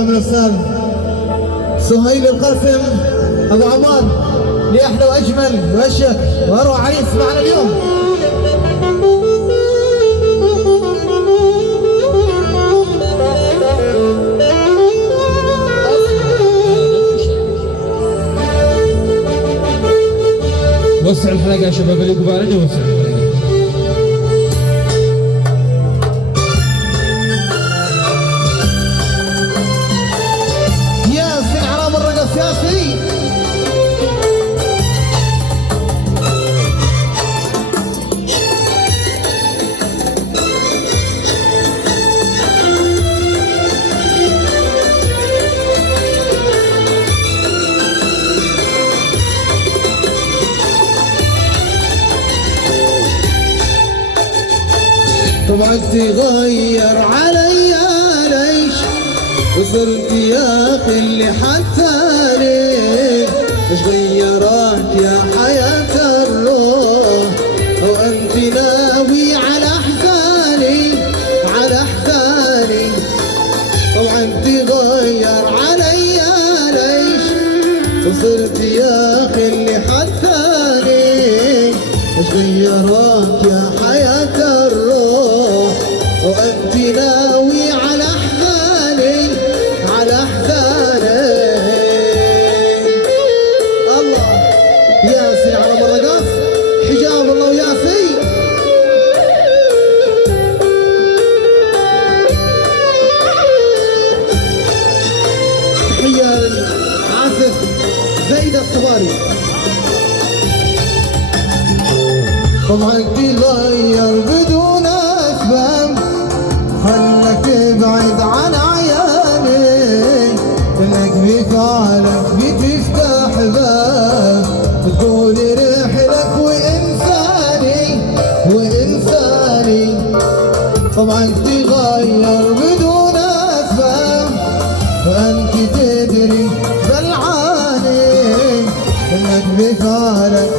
من الاستاذ سهيل القاسم ابو عمار لاحلى واجمل واشيك واروع عريس معنا اليوم. وسع الحلقه يا شباب اللي قبالنا، وسع الحلقه. سياسي طبعا تغير علي ليش وصرت يا اخي اللي حتى ايش غيرك يا حياة الروح او انت ناوي على احزاني على احزاني. طبعا تغير علي ليش وصرت يا اخي اللي حثاني ايش غيرك يا حياة الروح وانت ناوي على احزاني على احزاني. ياسين على مرقص حجاب الله وياسي. تحية للعازف زيد الصباري. طبعا تغير بدون اسباب خلك تبعد عن عياني انك بفعلك بتفتح باب تقول رحلك وإنساني وإنساني. طبعا تغير بدون أسباب فأنت تدري بل عاني إنك بفعلك